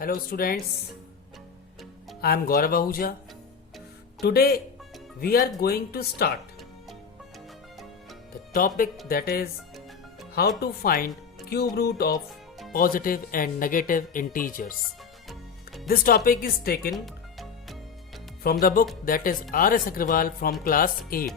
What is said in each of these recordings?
Hello students, I am Gaurav Ahuja. Today we are going to start the topic that is how to find cube root of positive and negative integers. This topic is taken from the book that is R.S. Agrawal from class 8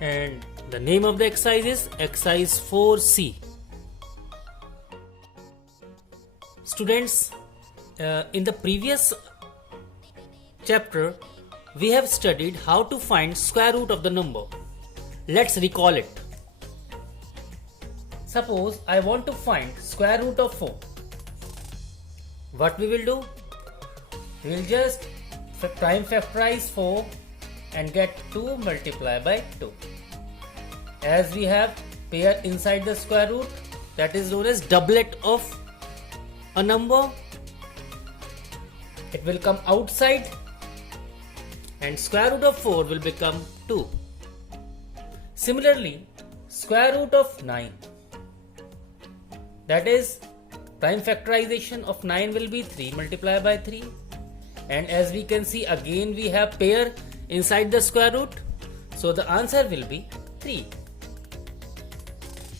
and the name of the exercise is exercise 4C. Students, in the previous chapter, we have studied how to find square root of the number. Let's recall it. Suppose I want to find square root of 4. What we will do? We will just prime factorize 4 and get 2 multiplied by 2. As we have pair inside the square root, that is known as doublet of a number, it will come outside and square root of 4 will become 2. Similarly, square root of 9, that is prime factorization of 9 will be 3 multiplied by 3, and as we can see again we have pair inside the square root, so the answer will be 3.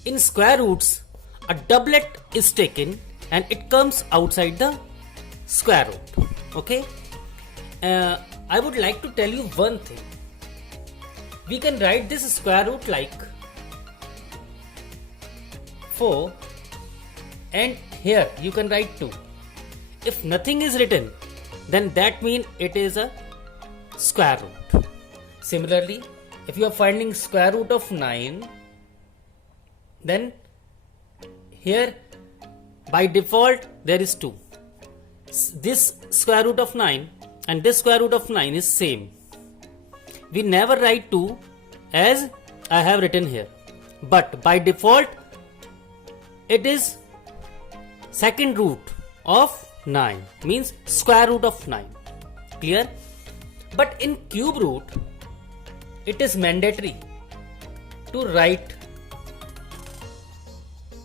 In square roots, a doublet is taken and it comes outside the square root. Okay, I would like to tell you one thing. We can write this square root like 4 and here you can write 2. If nothing is written, then that means it is a square root. Similarly, if you are finding square root of 9, then here by default there is 2. This square root of 9 and this square root of 9 is same. We never write 2 as I have written here, but by default it is second root of 9, means square root of 9. Clear? But in cube root it is mandatory to write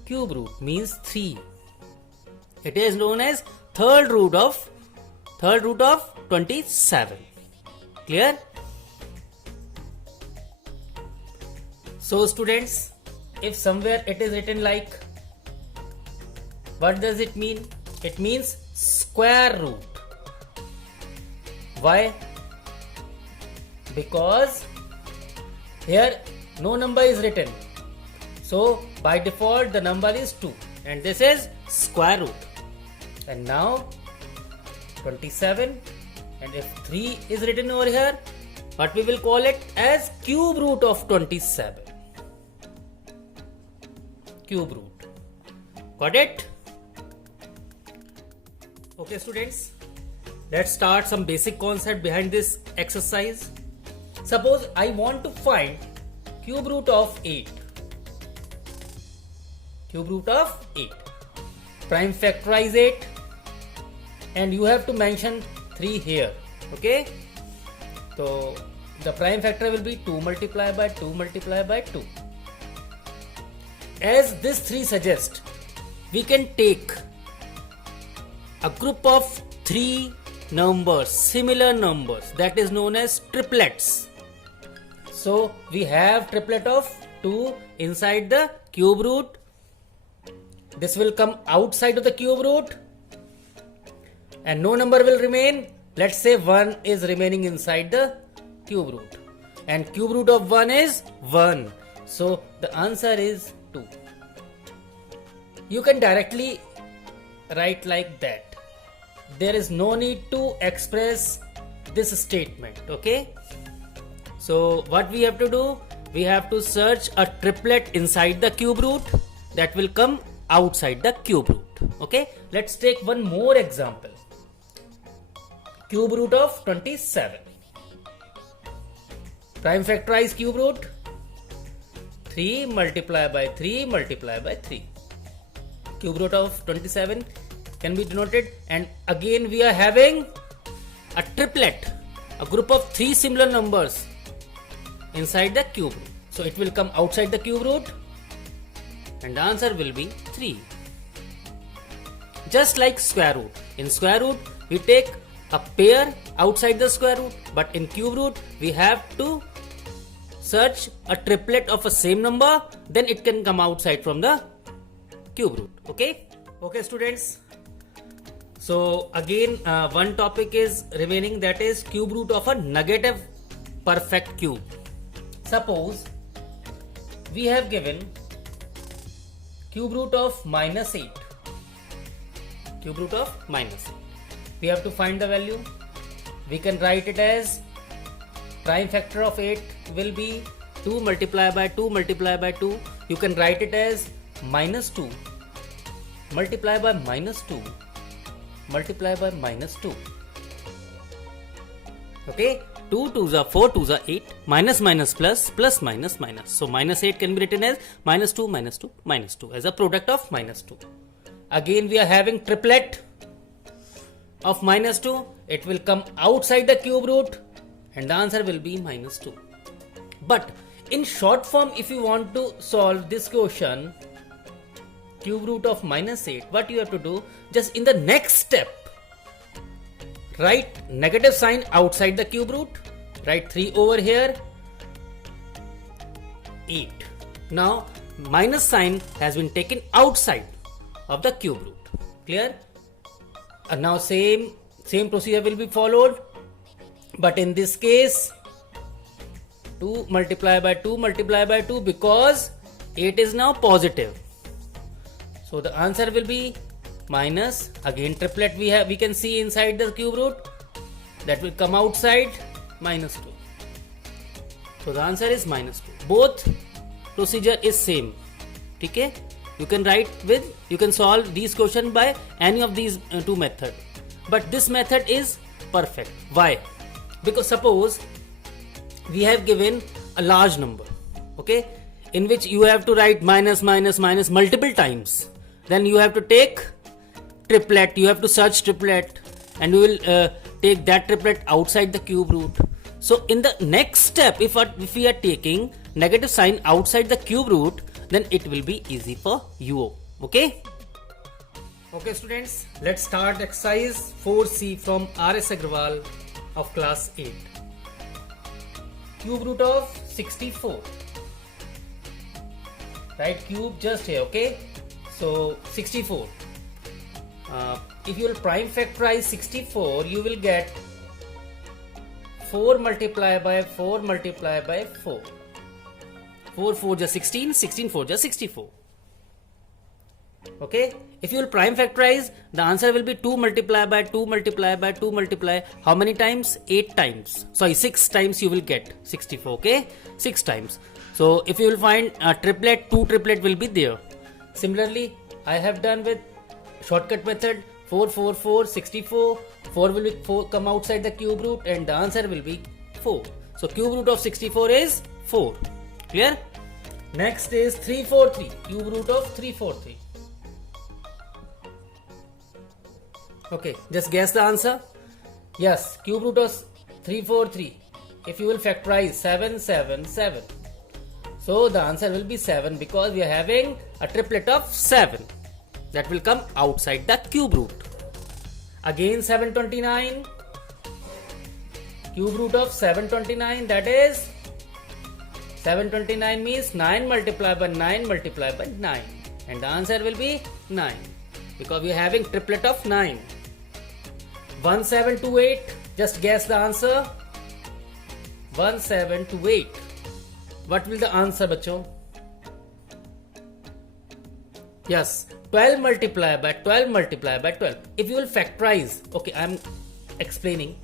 cube root, means 3. It is known as third root of 27. Clear? So students, if somewhere it is written like, what does it mean? It means square root. Why? Because here no number is written, so by default the number is 2 and this is square root. And now 27, and if 3 is written over here, what we will call it as cube root of 27. Cube root. Got it? Okay students, let's start some basic concept behind this exercise. Suppose I want to find cube root of 8. Cube root of 8. Prime factorize 8. And you have to mention 3 here. Okay, so the prime factor will be 2 multiplied by 2 multiplied by 2. As this 3 suggests, we can take a group of 3 numbers, similar numbers, that is known as triplets. So we have triplet of 2 inside the cube root. This will come outside of the cube root and no number will remain. Let's say 1 is remaining inside the cube root and cube root of 1 is 1. So the answer is 2. You can directly write like that. There is no need to express this statement. Okay. So what we have to do? We have to search a triplet inside the cube root that will come outside the cube root. Okay. Let's take one more example. Cube root of 27. Prime factorize cube root. 3 multiplied by 3 multiplied by 3. Cube root of 27 can be denoted, and again we are having a triplet, a group of 3 similar numbers inside the cube root. So it will come outside the cube root and the answer will be 3. Just like square root, In square root, we take a pair outside the square root, but in cube root, we have to search a triplet of a same number, then it can come outside from the cube root. Okay? Okay, students. So again, one topic is remaining, that is cube root of a negative perfect cube. Suppose we have given cube root of minus 8. Cube root of minus 8. We have to find the value. We can write it as prime factor of 8 will be 2 multiplied by 2 multiplied by 2. You can write it as minus 2 multiplied by minus 2 multiplied by minus 2. Okay, 2 2s are 4 2s are 8, minus minus plus, plus minus minus. So minus 8 can be written as minus 2 minus 2 minus 2 as a product of minus 2. Again we are having triplet of minus 2. It will come outside the cube root and the answer will be minus 2. But in short form, if you want to solve this question, cube root of minus 8, what you have to do, just in the next step, write negative sign outside the cube root, write 3 over here, 8. Now minus sign has been taken outside of the cube root. Clear? And now same procedure will be followed, but in this case 2 multiplied by 2 multiplied by 2, because 8 is now positive. So the answer will be minus, again triplet we can see inside the cube root, that will come outside, minus 2. So the answer is minus 2. Both procedure is same. Okay? You can solve these question by any of these two methods. But this method is perfect. Why? Because suppose we have given a large number, okay, in which you have to write minus minus minus multiple times. Then you have to take triplet, you have to search triplet, and you will take that triplet outside the cube root. So in the next step, if we are taking negative sign outside the cube root, then it will be easy for you. Okay? Okay students, let's start exercise 4C from R.S. Agrawal of class 8. Cube root of 64. Write cube just here, okay? So 64. If you will prime factorize 64, you will get 4 multiplied by 4 multiplied by 4. 4 4 just 16, 16 4 just 64. Okay? If you will prime factorize, the answer will be 2 multiplied by 2 multiplied by 2 multiply. How many times? 8 times. Sorry, 6 times you will get 64. Okay? 6 times. So if you will find a triplet, 2 triplet will be there. Similarly, I have done with shortcut method 4 4 4 64. 4 will be 4 come outside the cube root and the answer will be 4. So cube root of 64 is 4. Clear? Next is 343. Cube root of 343. Okay, just guess the answer. Yes, cube root of 343. If you will factorize 7 7 7. So the answer will be 7 because we are having a triplet of 7 that will come outside the cube root. Again 729. Cube root of 729, that is 729 means 9 multiplied by 9 multiplied by 9, and the answer will be 9 because we are having triplet of 9. 1728, just guess the answer. 1728. What will the answer, bachcho? Yes, 12 multiplied by 12 multiplied by 12. If you will factorize, okay, I am explaining.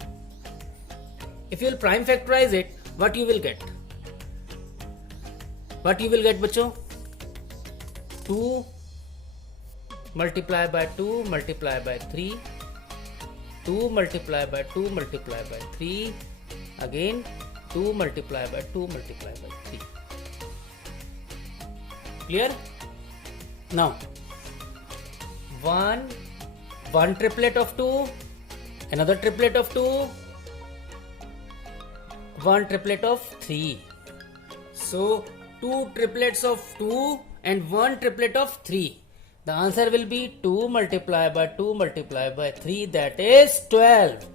If you will prime factorize it, what you will get? What you will get, bachcho? 2 multiplied by 2 multiplied by 3. 2 multiplied by 2 multiplied by 3. Again 2 multiplied by 2 multiplied by 3. Clear? Now one triplet of 2, another triplet of 2, one triplet of 3. So 2 triplets of 2 and 1 triplet of 3. The answer will be 2 multiplied by 2 multiplied by 3, that is 12.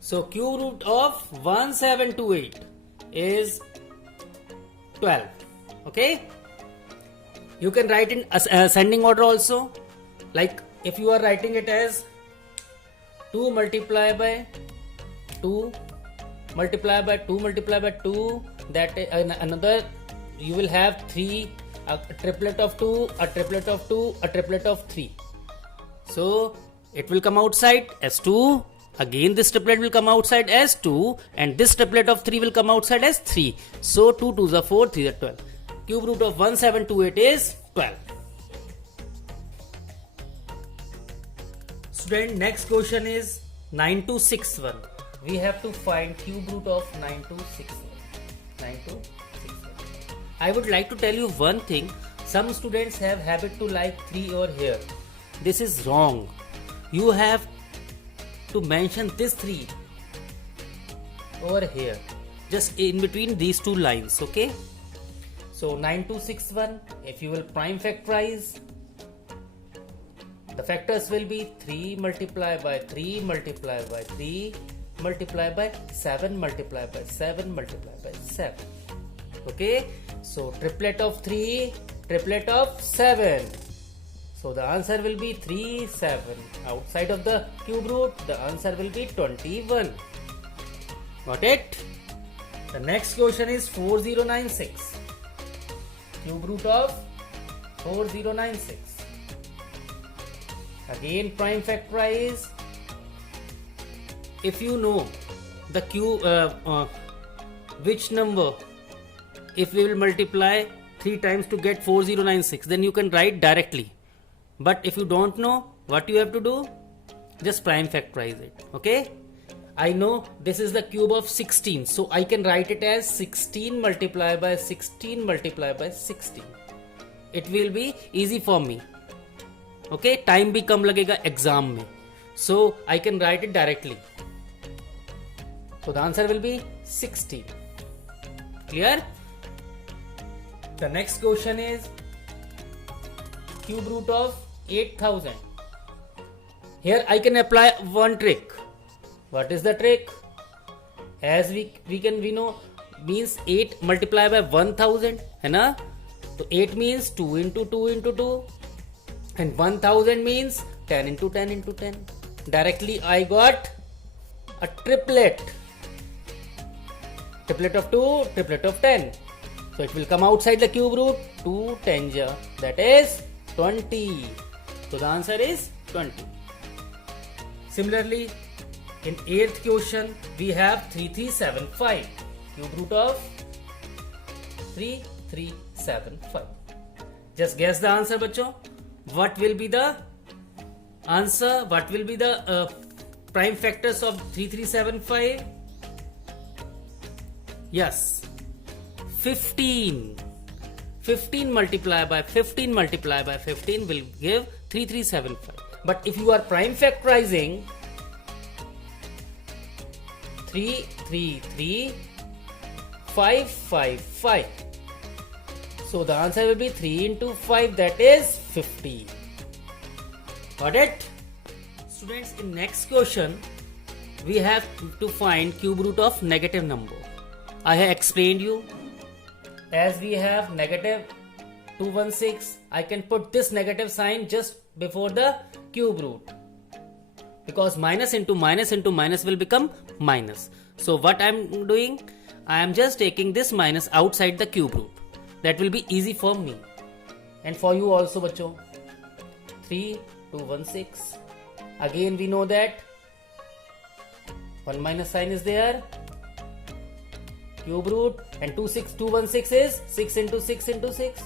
So cube root of 1728 is 12. Okay? You can write in ascending order also. Like if you are writing it as 2 multiplied by 2 multiplied by 2 multiplied by 2, that another you will have 3, a triplet of 2, a triplet of 2, a triplet of 3. So it will come outside as 2. Again this triplet will come outside as 2, and this triplet of 3 will come outside as 3. So 2 2s are 4, 3 are 12. Cube root of 1728 is 12. Student, next question is 9261. We have to find cube root of 9261. 9261. I would like to tell you one thing. Some students have habit to like 3 over here. This is wrong. You have to mention this 3 over here, just in between these two lines. Okay, so 9261, if you will prime factorize, the factors will be 3 multiplied by 3 multiplied by 3 multiplied by 7 multiplied by 7 multiplied by 7. Okay, so triplet of 3, triplet of 7. So the answer will be 3, 7. Outside of the cube root, the answer will be 21. Got it? The next question is 4096. Cube root of 4096. Again prime factorize. If you know the cube, which number, if we will multiply 3 times to get 4096, then you can write directly. But if you don't know, what you have to do? Just prime factorize it. Okay? I know this is the cube of 16, so I can write it as 16 multiplied by 16 multiplied by 16. It will be easy for me. Okay? Time bhi kam lagega exam mein. So I can write it directly. So the answer will be 16. Clear? The next question is cube root of 8000. Here I can apply one trick. What is the trick? As we know, means 8 multiplied by 1000, है ना? So 8 means 2 into 2 into 2, and 1000 means 10 into 10 into 10. Directly I got a triplet. Triplet of 2, triplet of 10. So it will come outside the cube root, 2 10, that is 20. So the answer is 20. Similarly, in 8th question, we have 3375. Cube root of 3375. Just guess the answer, bachcho. What will be the answer? What will be the prime factors of 3375? Yes, 15. 15 multiplied by 15 multiplied by 15 will give 3375. But if you are prime factorizing 333,555, so the answer will be 3 into 5, that is 50. Got it? Students, in next question we have to find cube root of negative number. I have explained you. As we have negative 216, I can put this negative sign just before the cube root, because minus into minus into minus will become minus. So what I am doing, I am just taking this minus outside the cube root. That will be easy for me and for you also, bachcho. 3216. Again we know that one minus sign is there. Cube root, and 216 is 6 into 6 into 6.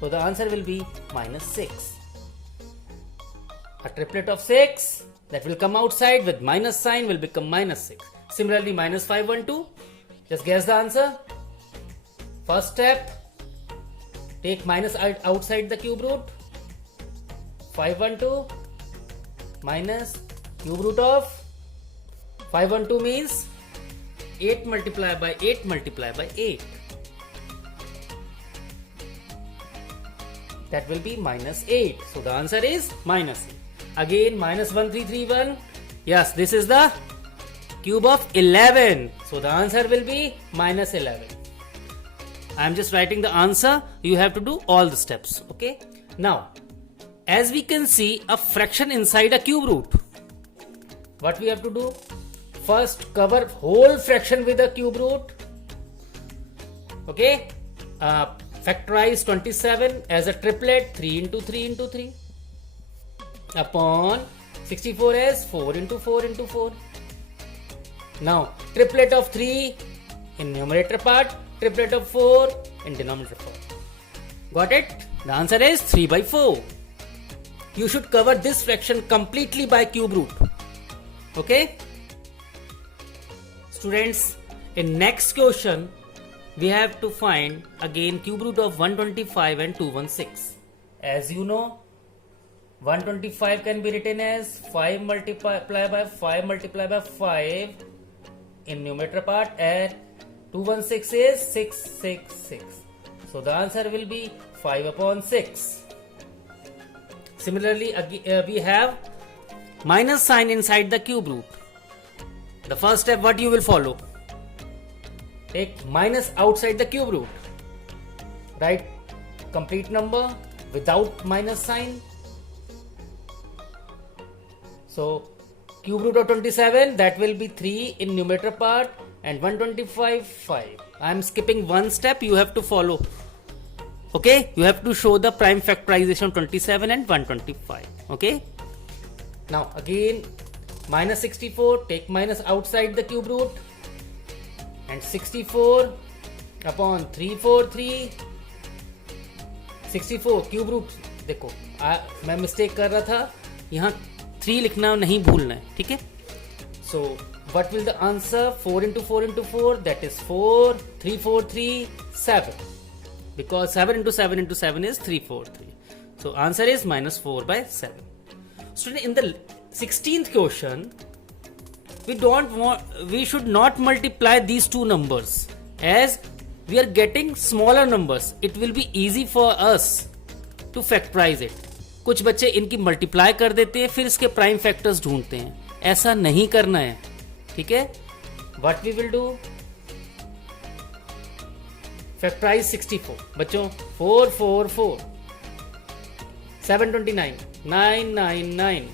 So the answer will be minus 6. A triplet of 6 that will come outside with minus sign will become minus 6. Similarly, minus 512. Just guess the answer. First step, take minus outside the cube root. 512 minus cube root of 512 means 8 multiplied by 8 multiplied by 8. that will be minus 8. So the answer is minus 8. Again, minus 1331. Yes, this is the cube of 11. So the answer will be minus 11. I am just writing the answer. You have to do all the steps. Okay. Now, as we can see a fraction inside a cube root, what we have to do? First, cover whole fraction with a cube root. Okay. Factorize 27 as a triplet, 3 into 3 into 3 upon 64 as 4 into 4 into 4. Now, triplet of 3 in numerator part, triplet of 4 in denominator part. Got it? The answer is 3 by 4. You should cover this fraction completely by cube root. Okay? Students, in next question, we have to find again cube root of 125 and 216. As you know, 125 can be written as 5 multiplied by 5 multiplied by 5 in numerator part, and 216 is 666. So the answer will be 5 upon 6. Similarly, we have minus sign inside the cube root. The first step, what you will follow? Take minus outside the cube root. Write complete number without minus sign. So cube root of 27, that will be 3 in numerator part, and 125 5. I am skipping one step, you have to follow. Okay, you have to show the prime factorization of 27 and 125. Okay. Now again, minus 64, take minus outside the cube root, and 64 upon 343. 64 cube root, देखो मैं mistake कर रहा था, यहाँ 3 लिखना नहीं भूलना है, ठीक है. So what will the answer? 4 into 4 into 4, that is 4, 3 4 3 7, because 7 into 7 into 7 is 343. So answer is minus 4 by 7. Student, in the 16th question, we should not multiply these two numbers, as we are getting smaller numbers. It will be easy for us to factorize it. कुछ बच्चे इनकी multiply कर देते हैं, फिर इसके prime factors ढूंढते हैं. ऐसा नहीं करना है, ठीक है. What we will do? Factorise 64. बच्चों 4 4 4, 729, 999.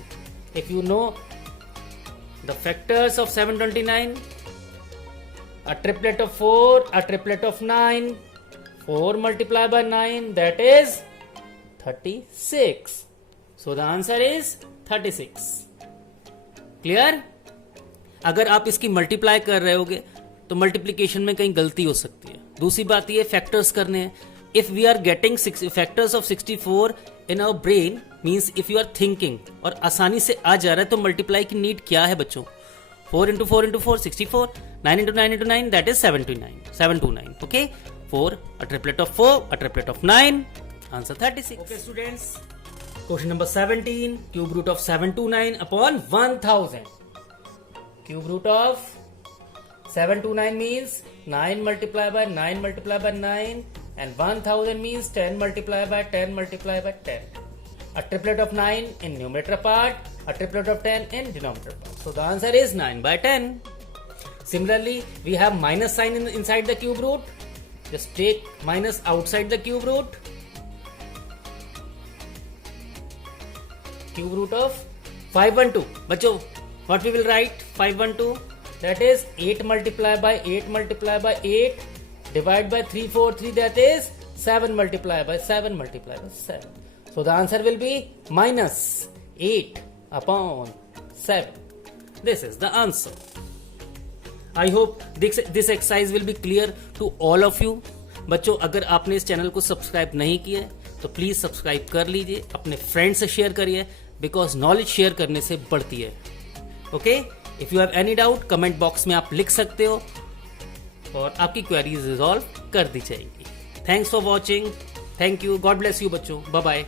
If you know the factors of 729, a triplet of 4, a triplet of 9, 4 multiplied by 9, that is 36. So the answer is 36. Clear? अगर आप इसकी मल्टीप्लाई कर रहे होगे तो मल्टीप्लीकेशन में कहीं गलती हो सकती है. दूसरी बात ये फैक्टर्स करने हैं. If we are getting factors of 64 in our brain, means if you are thinking और आसानी से आ जा रहा है, तो मल्टीप्लाई की नीड क्या है बच्चों? 4 into 4 into 4, 64. 9 into 9 into 9, that is 729. Okay? 4, a triplet of 4, a triplet of 9. Answer 36. Okay, students. Question number 17. Cube root of 729 upon 1000. Cube root of 729 means 9 multiplied by 9 multiplied by 9, and 1000 means 10 multiplied by 10 multiplied by 10. A triplet of 9 in numerator part, a triplet of 10 in denominator part. So the answer is 9 by 10. Similarly, we have minus sign inside the cube root. Just take minus outside the cube root. Cube root of 512. Bachcho, what we will write? 512. That is 8 multiplied by 8 multiplied by 8 divided by 343. That is 7 multiplied by 7 multiplied by 7. So the answer will be minus 8 upon 7. This is the answer. I hope this exercise will be clear to all of you. बच्चों, अगर आपने इस channel को subscribe नहीं किया तो please subscribe कर लीजिए, अपने फ्रेंड से शेयर करिए, बिकॉज नॉलेज शेयर करने से बढ़ती है. Okay, if you have any doubt comment box में आप लिख सकते हो और आपकी क्वेरीज रिजॉल्व कर दी जाएगी. Thanks for watching. Thank you. God bless you बच्चों. Bye bye.